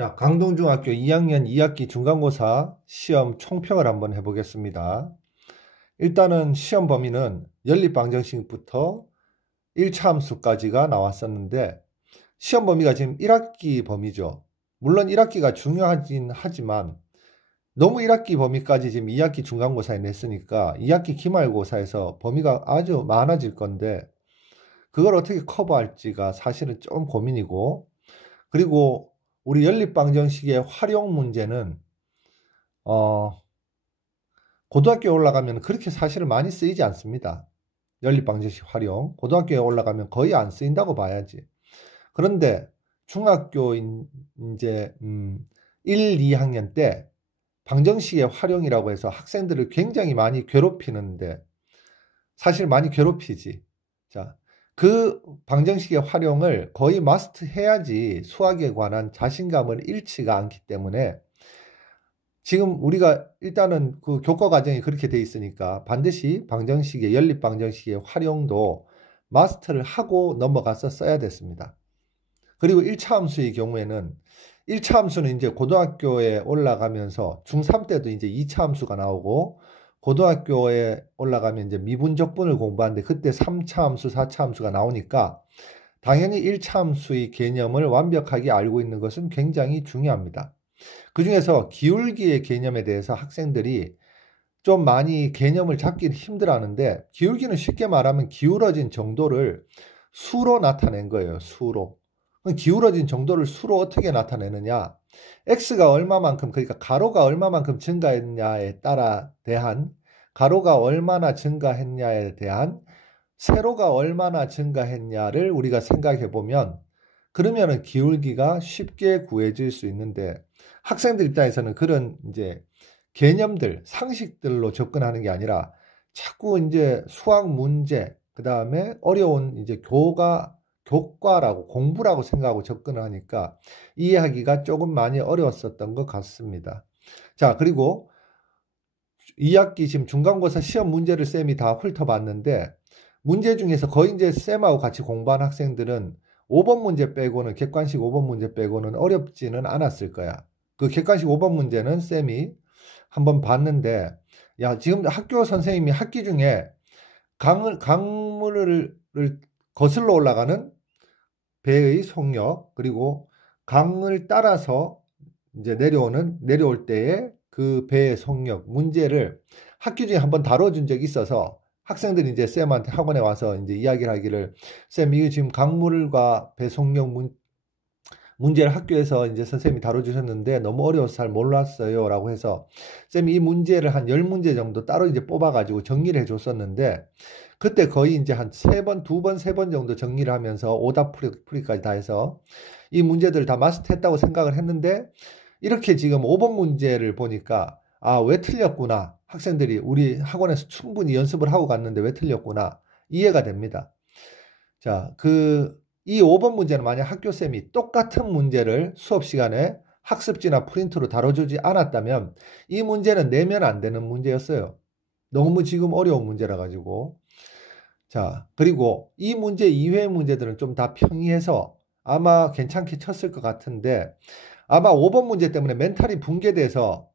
자, 강동중학교 2학년 2학기 중간고사 시험 총평을 한번 해보겠습니다. 일단은 시험 범위는 연립방정식부터 1차 함수까지가 나왔었는데 시험 범위가 지금 1학기 범위죠. 물론 1학기가 중요하긴 하지만 너무 1학기 범위까지 지금 2학기 중간고사에 냈으니까 2학기 기말고사에서 범위가 아주 많아질 건데 그걸 어떻게 커버할지가 사실은 좀 고민이고, 그리고 우리 연립방정식의 활용 문제는 고등학교에 올라가면 그렇게 사실은 많이 쓰이지 않습니다. 연립방정식 활용 고등학교에 올라가면 거의 안 쓰인다고 봐야지. 그런데 중학교 이제 1, 2학년 때 방정식의 활용이라고 해서 학생들을 굉장히 많이 괴롭히는데 사실 많이 괴롭히지. 자, 그 방정식의 활용을 거의 마스터 해야지 수학에 관한 자신감을 잃지가 않기 때문에 지금 우리가 일단은 그 교과 과정이 그렇게 돼 있으니까 반드시 방정식의 연립 방정식의 활용도 마스터를 하고 넘어가서 써야 됐습니다. 그리고 1차 함수의 경우에는 1차 함수는 이제 고등학교에 올라가면서 중3 때도 이제 2차 함수가 나오고 고등학교에 올라가면 이제 미분적분을 공부하는데 그때 3차 함수, 4차 함수가 나오니까 당연히 1차 함수의 개념을 완벽하게 알고 있는 것은 굉장히 중요합니다. 그 중에서 기울기의 개념에 대해서 학생들이 좀 많이 개념을 잡기는 힘들어하는데, 기울기는 쉽게 말하면 기울어진 정도를 수로 나타낸 거예요. 수로. 기울어진 정도를 수로 어떻게 나타내느냐? x가 얼마만큼, 그러니까 가로가 얼마만큼 증가했냐에 따라 대한, 가로가 얼마나 증가했냐에 대한 세로가 얼마나 증가했냐를 우리가 생각해 보면 그러면은 기울기가 쉽게 구해질 수 있는데, 학생들 입장에서는 그런 이제 개념들, 상식들로 접근하는 게 아니라 자꾸 이제 수학 문제, 그 다음에 어려운 이제 교과라고 공부라고 생각하고 접근을 하니까 이해하기가 조금 많이 어려웠었던 것 같습니다. 자, 그리고 2학기 지금 중간고사 시험 문제를 쌤이 다 훑어봤는데 문제 중에서 거의 이제 쌤하고 같이 공부한 학생들은 5번 문제 빼고는, 객관식 5번 문제 빼고는 어렵지는 않았을 거야. 그 객관식 5번 문제는 쌤이 한번 봤는데, 야, 지금 학교 선생님이 학기 중에 강물을 거슬러 올라가는 배의 속력, 그리고 강을 따라서 이제 내려올 때의 그 배의 속력 문제를 학기 중에 한번 다뤄준 적이 있어서 학생들이 이제 쌤한테 학원에 와서 이제 이야기를 하기를, 쌤, 이게 지금 강물과 배 속력 문제를 학교에서 이제 선생님이 다뤄주셨는데 너무 어려워서 잘 몰랐어요 라고 해서 쌤이 이 문제를 한 10문제 정도 따로 이제 뽑아가지고 정리를 해줬었는데, 그때 거의 이제 한 3번, 2번, 3번 정도 정리를 하면서 오답 풀이까지 다 해서 이 문제들 다 마스터했다고 생각을 했는데, 이렇게 지금 5번 문제를 보니까 아, 왜 틀렸구나. 학생들이 우리 학원에서 충분히 연습을 하고 갔는데 왜 틀렸구나. 이해가 됩니다. 자, 이 5번 문제는 만약 학교쌤이 똑같은 문제를 수업 시간에 학습지나 프린트로 다뤄주지 않았다면 이 문제는 내면 안 되는 문제였어요. 너무 지금 어려운 문제라 가지고. 자, 그리고 이 문제 이외의 문제들은 좀 다 평이해서 아마 괜찮게 쳤을 것 같은데, 아마 5번 문제 때문에 멘탈이 붕괴돼서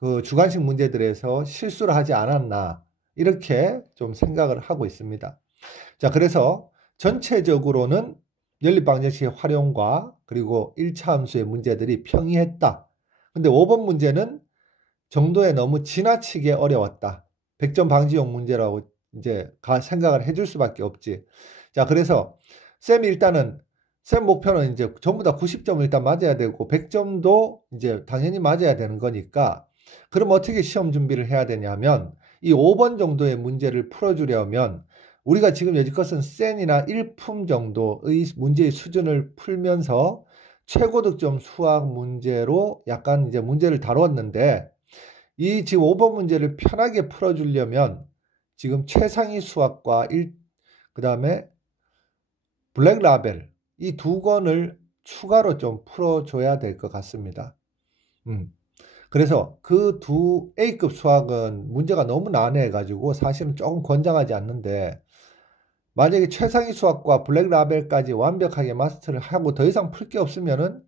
그 주관식 문제들에서 실수를 하지 않았나, 이렇게 좀 생각을 하고 있습니다. 자, 그래서 전체적으로는 연립방정식의 활용과 그리고 1차 함수의 문제들이 평이했다. 근데 5번 문제는 정도에 너무 지나치게 어려웠다. 100점 방지용 문제라고 이제 생각을 해줄 수밖에 없지. 자, 그래서 쌤이 일단은 쌤 목표는 이제 전부 다 90점을 일단 맞아야 되고 100점도 이제 당연히 맞아야 되는 거니까, 그럼 어떻게 시험 준비를 해야 되냐면 이 5번 정도의 문제를 풀어주려면 우리가 지금 여지껏은 센이나 일품 정도의 문제의 수준을 풀면서 최고 득점 수학 문제로 약간 이제 문제를 다뤘는데, 이 지금 5번 문제를 편하게 풀어주려면 지금 최상위 수학과 그 다음에 블랙라벨 이 두 권을 추가로 좀 풀어줘야 될 것 같습니다. 그래서 그 두 A급 수학은 문제가 너무 난해해가지고 사실은 조금 권장하지 않는데, 만약에 최상위 수학과 블랙라벨까지 완벽하게 마스터를 하고 더 이상 풀 게 없으면은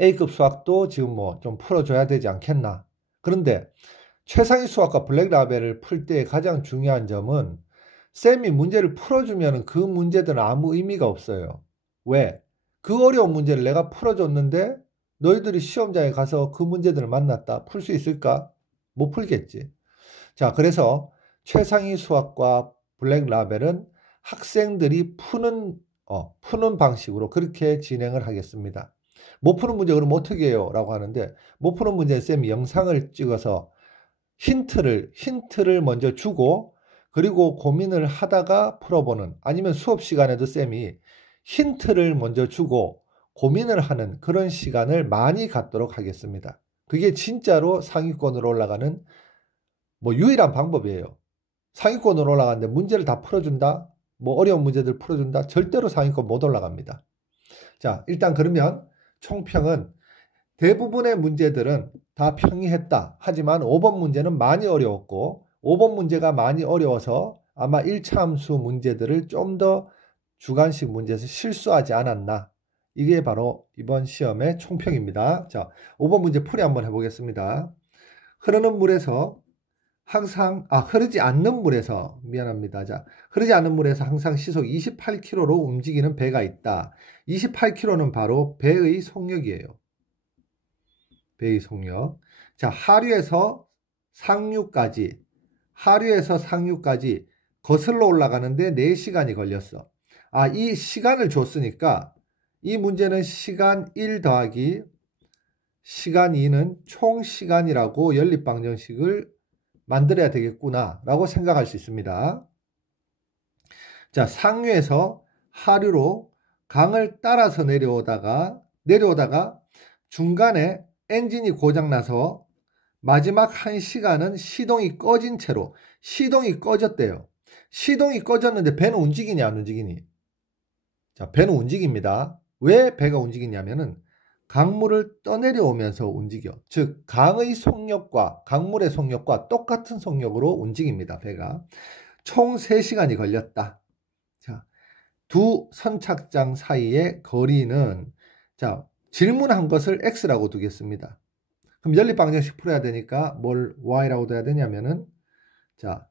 A급 수학도 지금 뭐 좀 풀어줘야 되지 않겠나. 그런데 최상위 수학과 블랙라벨을 풀 때 가장 중요한 점은 쌤이 문제를 풀어주면 그 문제들은 아무 의미가 없어요. 왜? 그 어려운 문제를 내가 풀어줬는데 너희들이 시험장에 가서 그 문제들을 만났다. 풀 수 있을까? 못 풀겠지. 자, 그래서 최상위 수학과 블랙라벨은 학생들이 푸는 방식으로 그렇게 진행을 하겠습니다. 못 푸는 문제 그럼 어떻게 해요? 라고 하는데 못 푸는 문제 쌤이 영상을 찍어서 힌트를 먼저 주고 그리고 고민을 하다가 풀어보는 아니면 수업 시간에도 쌤이 힌트를 먼저 주고 고민을 하는 그런 시간을 많이 갖도록 하겠습니다. 그게 진짜로 상위권으로 올라가는 뭐 유일한 방법이에요. 상위권으로 올라가는데 문제를 다 풀어준다? 뭐 어려운 문제들 풀어준다? 절대로 상위권 못 올라갑니다. 자, 일단 그러면 총평은 대부분의 문제들은 다 평이했다. 하지만 5번 문제는 많이 어려웠고 5번 문제가 많이 어려워서 아마 1차 함수 문제들을 좀 더 주관식 문제에서 실수하지 않았나. 이게 바로 이번 시험의 총평입니다. 자, 5번 문제 풀이 한번 해보겠습니다. 흐르는 물에서 흐르지 않는 물에서, 미안합니다. 자, 흐르지 않는 물에서 항상 시속 28km로 움직이는 배가 있다. 28km는 바로 배의 속력이에요. 배의 속력. 자, 하류에서 상류까지 거슬러 올라가는데 4시간이 걸렸어. 이 시간을 줬으니까 이 문제는 시간 1 더하기 시간 2는 총 시간이라고 연립방정식을 만들어야 되겠구나 라고 생각할 수 있습니다. 자, 상류에서 하류로 강을 따라서 내려오다가 중간에 엔진이 고장나서 마지막 1시간은 시동이 꺼진 채로 시동이 꺼졌대요. 시동이 꺼졌는데 배는 움직이냐 안 움직이니? 자, 배는 움직입니다. 왜 배가 움직이냐면은 강물을 떠내려오면서 움직여. 즉 강의 속력과 강물의 속력과 똑같은 속력으로 움직입니다. 배가. 총 3시간이 걸렸다. 자, 두 선착장 사이의 거리는 자, 질문한 것을 x라고 두겠습니다. 그럼 연립방정식 풀어야 되니까 뭘 y라고 둬야 되냐면은 자,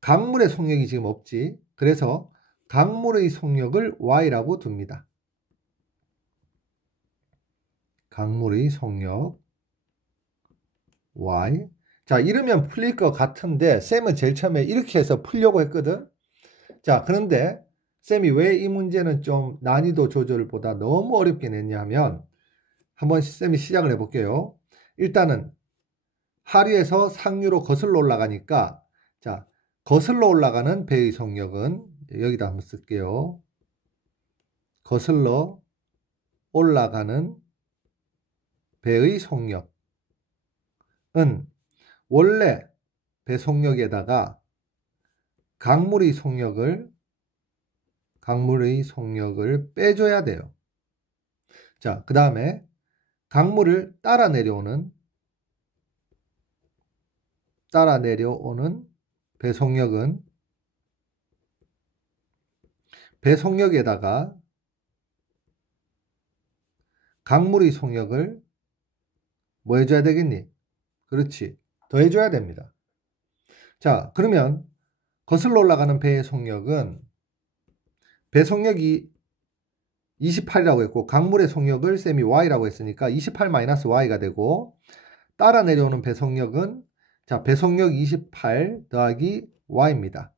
강물의 속력이 지금 없지. 그래서 강물의 속력을 y라고 둡니다. 강물의 속력 y. 자, 이러면 풀릴 것 같은데 쌤은 제일 처음에 이렇게 해서 풀려고 했거든. 자, 그런데 쌤이 왜 이 문제는 좀 난이도 조절보다 너무 어렵게 냈냐면 한번 쌤이 시작을 해볼게요. 일단은 하류에서 상류로 거슬러 올라가니까 자, 거슬러 올라가는 배의 속력은 여기다 한번 쓸게요. 거슬러 올라가는 배의 속력은 원래 배 속력에다가 강물의 속력을 빼줘야 돼요. 자, 그 다음에 강물을 따라 내려오는 배 속력은 배 속력에다가 강물의 속력을 뭐 해줘야 되겠니? 그렇지. 더해줘야 됩니다. 자, 그러면 거슬러 올라가는 배의 속력은 배 속력이 28이라고 했고 강물의 속력을 쌤이 y라고 했으니까 28-y가 되고 따라 내려오는 배 속력은 자, 배 속력 28 더하기 y입니다.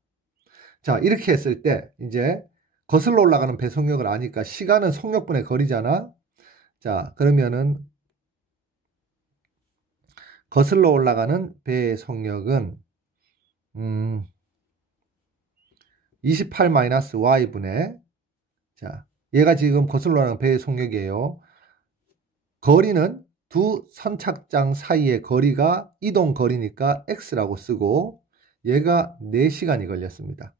자, 이렇게 했을 때 이제 거슬러 올라가는 배 속력을 아니까 시간은 속력분의 거리잖아. 자, 그러면은 거슬러 올라가는 배의 속력은 28-y분의 자, 얘가 지금 거슬러 올라가는 배의 속력이에요. 거리는 두 선착장 사이의 거리가 이동 거리니까 x라고 쓰고 얘가 4시간이 걸렸습니다.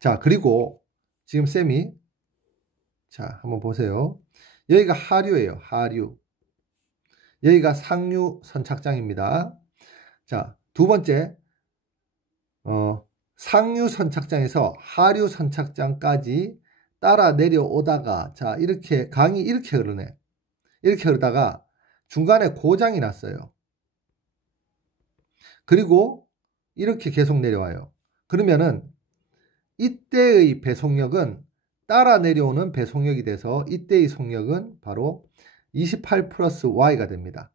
자, 그리고 지금 쌤이 자, 한번 보세요. 여기가 하류예요. 하류. 여기가 상류 선착장입니다. 자, 두 번째 상류 선착장에서 하류 선착장까지 따라 내려오다가, 자, 이렇게 강이 이렇게 흐르네. 이렇게 흐르다가 중간에 고장이 났어요. 그리고 이렇게 계속 내려와요. 그러면은 이때의 배속력은 따라 내려오는 배속력이 돼서 이때의 속력은 바로 28 플러스 y가 됩니다.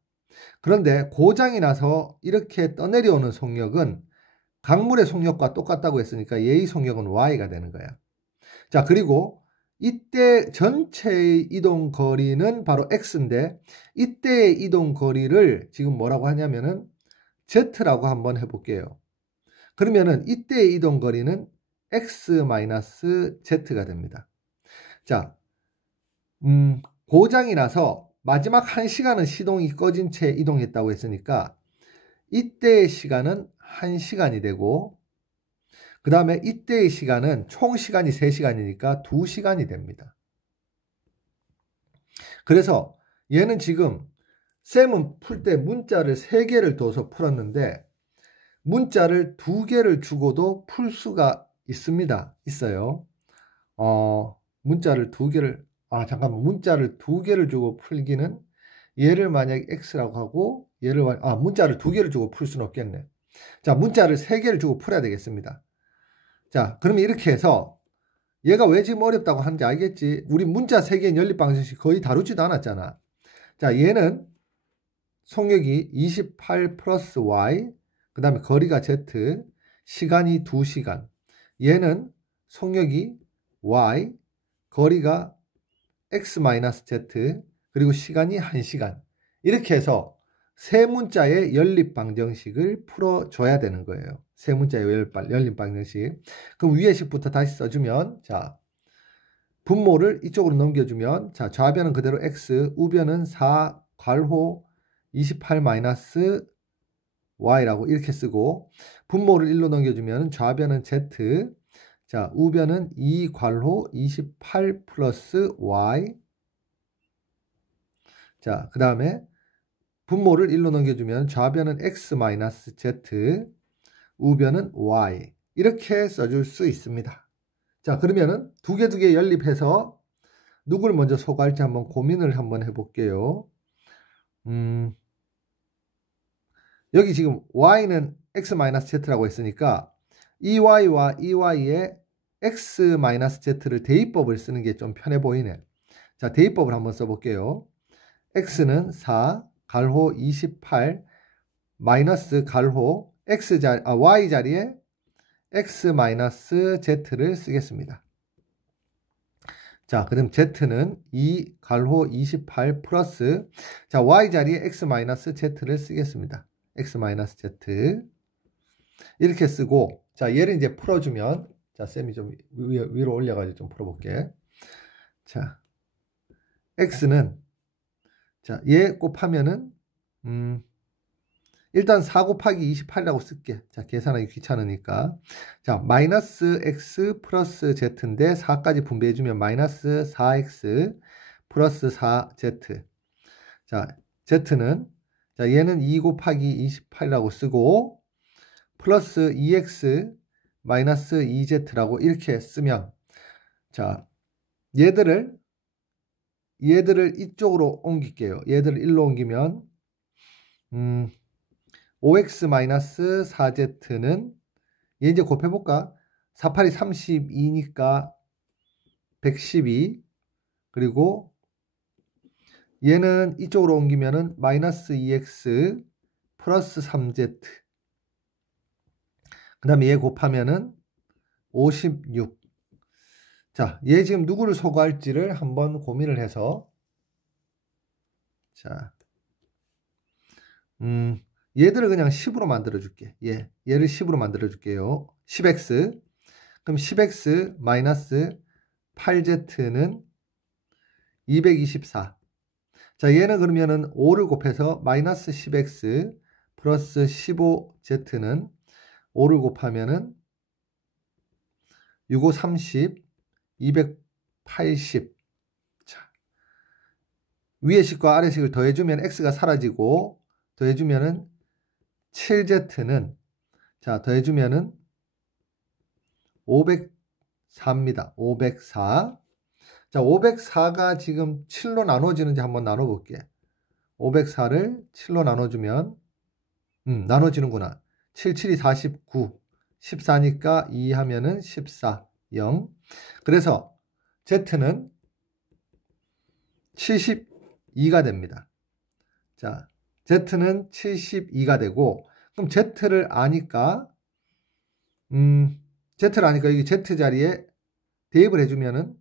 그런데 고장이 나서 이렇게 떠내려오는 속력은 강물의 속력과 똑같다고 했으니까 얘의 속력은 y가 되는 거야. 자, 그리고 이때 전체의 이동 거리는 바로 x인데 이때의 이동 거리를 지금 뭐라고 하냐면은 z라고 한번 해볼게요. 그러면은 이때의 이동 거리는 x-z가 됩니다. 자, 고장이 나서 마지막 1시간은 시동이 꺼진 채 이동했다고 했으니까 이때의 시간은 1시간이 되고 그 다음에 이때의 시간은 총 시간이 3시간이니까 2시간이 됩니다. 그래서 얘는 지금 쌤은 풀 때 문자를 3개를 둬서 풀었는데 문자를 2개를 주고도 풀 수가 있습니다. 있어요. 문자를 2개를 잠깐만, 문자를 2개를 주고 풀기는 얘를 만약에 x라고 하고 얘를 문자를 2개를 주고 풀 수는 없겠네. 자, 문자를 3개를 주고 풀어야 되겠습니다. 자, 그러면 이렇게 해서 얘가 왜 지금 어렵다고 하는지 알겠지? 우리 문자 3개의 연립 방정식 거의 다루지도 않았잖아. 자, 얘는 속력이 28 플러스 y, 그 다음에 거리가 z, 시간이 2시간. 얘는 속력이 y, 거리가 x-z, 그리고 시간이 1시간. 이렇게 해서 세 문자의 연립 방정식을 풀어줘야 되는 거예요. 세 문자의 연립 방정식. 그럼 위의 식부터 다시 써주면, 자, 분모를 이쪽으로 넘겨주면, 자, 좌변은 그대로 x, 우변은 4 괄호 28 마이너스 y라고 이렇게 쓰고, 분모를 1로 넘겨주면 좌변은 z, 자, 우변은 2 괄호 28 플러스 y. 자, 그 다음에 분모를 1로 넘겨주면 좌변은 x-z, 우변은 y. 이렇게 써줄 수 있습니다. 자, 그러면은 두 개 연립해서 누굴 먼저 소거할지 한번 고민을 한번 해볼게요. 여기 지금 y는 x-z라고 했으니까 EY와 EY에 x-z를 대입법을 쓰는 게 좀 편해 보이네. 자, 대입법을 한번 써볼게요. x는 4 괄호 28 마이너스 괄호 y 자리에 x-z를 쓰겠습니다. 자, 그럼 z는 2 괄호 28 플러스, 자, y 자리에 x-z를 쓰겠습니다. x-z 이렇게 쓰고, 자, 얘를 이제 풀어주면, 자, 쌤이 좀 위로 올려가지고 좀 풀어볼게. 자, x는, 자, 얘 곱하면은 일단 4 곱하기 28이라고 쓸게. 자, 계산하기 귀찮으니까. 자, 마이너스 x 플러스 z인데 4까지 분배해주면 마이너스 4x 플러스 4z. 자, z는, 자, 얘는 2 곱하기 28이라고 쓰고 플러스 2x 마이너스 2z라고 이렇게 쓰면, 자, 얘들을 이쪽으로 옮길게요. 얘들을 1로 옮기면 5x-4z는 얘 이제 곱해볼까? 4, 8이 32니까 112, 그리고 얘는 이쪽으로 옮기면은 마이너스 2x 플러스 3z, 그 다음에 얘 곱하면은 56. 자, 얘 지금 누구를 소거할지를 한번 고민을 해서, 자, 얘들을 그냥 10으로 만들어 줄게. 얘를 10으로 만들어 줄게요. 10x. 그럼 10x 마이너스 8z는 224. 자, 얘는 그러면은 5를 곱해서 마이너스 10x 플러스 15z는 5를 곱하면은 6, 5, 30, 280. 자, 위의 식과 아래 식을 더해주면 x가 사라지고, 더해주면은 7z는, 자, 더해주면은 504입니다. 504. 자, 504가 지금 7로 나눠지는지 한번 나눠볼게. 504를 7로 나눠주면 나눠지는구나. 7, 7이 49, 14니까 2 하면은 14, 0. 그래서 Z는 72가 됩니다. 자, Z는 72가 되고, 그럼 Z를 아니까 여기 Z 자리에 대입을 해주면은,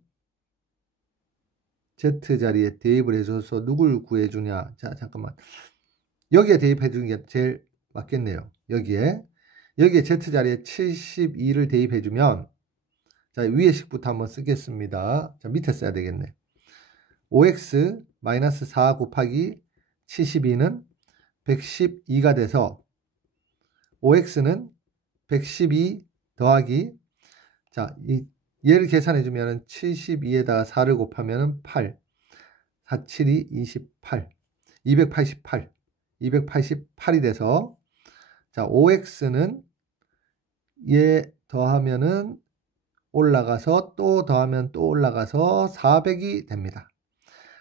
Z 자리에 대입을 해줘서 누굴 구해주냐. 자, 잠깐만. 여기에 대입해주는 게 제일 맞겠네요. 여기에 Z 자리에 72를 대입해주면, 자, 위에 식부터 한번 쓰겠습니다. 자, 밑에 써야 되겠네. 5x-4 곱하기 72는 112가 돼서 5x는 112 더하기, 자, 얘를 계산해주면 72에다가 4를 곱하면 8, 4, 7이 28, 288이 돼서, 자, 5x는 얘 더하면은 올라가서 또 더하면 또 올라가서 400이 됩니다.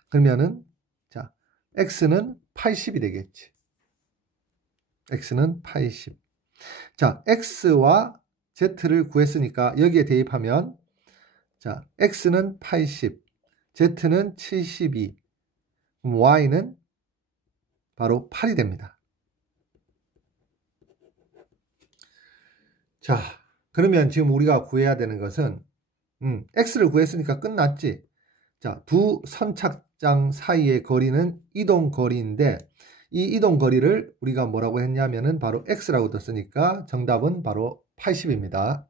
그러면은, 자, x는 80이 되겠지. x는 80. 자, x와 z를 구했으니까 여기에 대입하면, 자, x는 80, z는 72, 그럼 y는 바로 8이 됩니다. 자, 그러면 지금 우리가 구해야 되는 것은 x를 구했으니까 끝났지. 자, 두 선착장 사이의 거리는 이동거리인데, 이 이동거리를 우리가 뭐라고 했냐면은 바로 x라고 떴으니까 정답은 바로 80입니다.